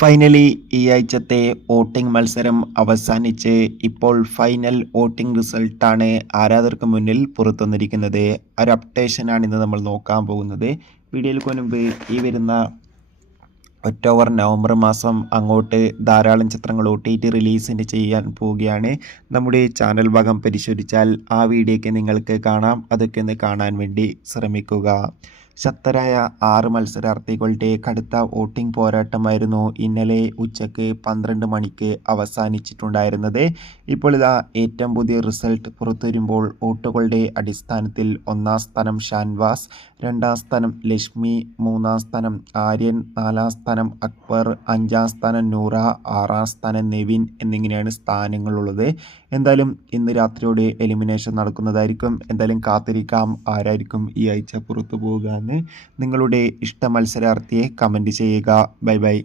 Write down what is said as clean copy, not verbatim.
Finally ഈ ആഴ്ചത്തെ voting മത്സരം അവസാനിച്ച് ഇപ്പോൾ ഫൈനൽ വോട്ടിംഗ് റിസൾട്ടാണ് ആരാധകർക്ക് മുന്നിൽ പുറത്തുവന്നിരിക്കുന്നത്. ഒരു അപ്ഡേഷനാണ് ഇന്ന് നമ്മൾ നോക്കാൻ പോകുന്നത്. വീഡിയോയിൽ മുൻപ് ഈ വരുന്ന ഒക്ടോബർ നവംബർ മാസം അങ്ങോട്ട് ധാരാളം ചിത്രങ്ങൾ OTT റിലീസിന് ചെയ്യാൻ പോവുകയാണ്. നമ്മുടെ ചാനൽ ഭാഗം പരിശോധിച്ചാൽ ആ വീഡിയോയ്ക്ക് നിങ്ങൾക്ക് കാണാം. അതൊക്കെ ഒന്ന് കാണാൻ വേണ്ടി ശ്രമിക്കുക. ശക്തരായ 6 മത്സരാർത്ഥികളുടെ കടുത്ത വോട്ടിംഗ് പോരാട്ടമായിരുന്നു ഇന്നലെ ഉച്ചയ്ക്ക് 12 മണിക്ക് അവസാനിച്ചിട്ടുണ്ടായിരുന്നത്. ഇപ്പോൾ ഇതാ ഏറ്റവും പുതിയ റിസൾട്ട് പുറത്തുവരുമ്പോൾ വോട്ടുകളുടെ അടിസ്ഥാനത്തിൽ 1-ാം സ്ഥാനം ഷാൻവാസ്, 2-ാം സ്ഥാനം ലക്ഷ്മി, 3-ാം സ്ഥാനം ആര്യൻ, 4-ാം സ്ഥാനം അക്ബർ, 5-ാം സ്ഥാനം നൂറ, 6-ാം സ്ഥാനം നെവിൻ എന്നിങ്ങനെയാണ് സ്ഥാനങ്ങളുള്ളത്. എന്തായാലും ഇന്ന് രാത്രിയോടെ എലിമിനേഷൻ നടക്കുന്നതായിരിക്കും. എന്തായാലും കാത്തിരിക്കാം ആരായിരിക്കും ഈ ആഴ്ച പുറത്തു പോവുക എന്ന്. നിങ്ങളുടെ ഇഷ്ട മത്സരാർത്ഥിയെ കമൻറ്റ് ചെയ്യുക. Bye bye.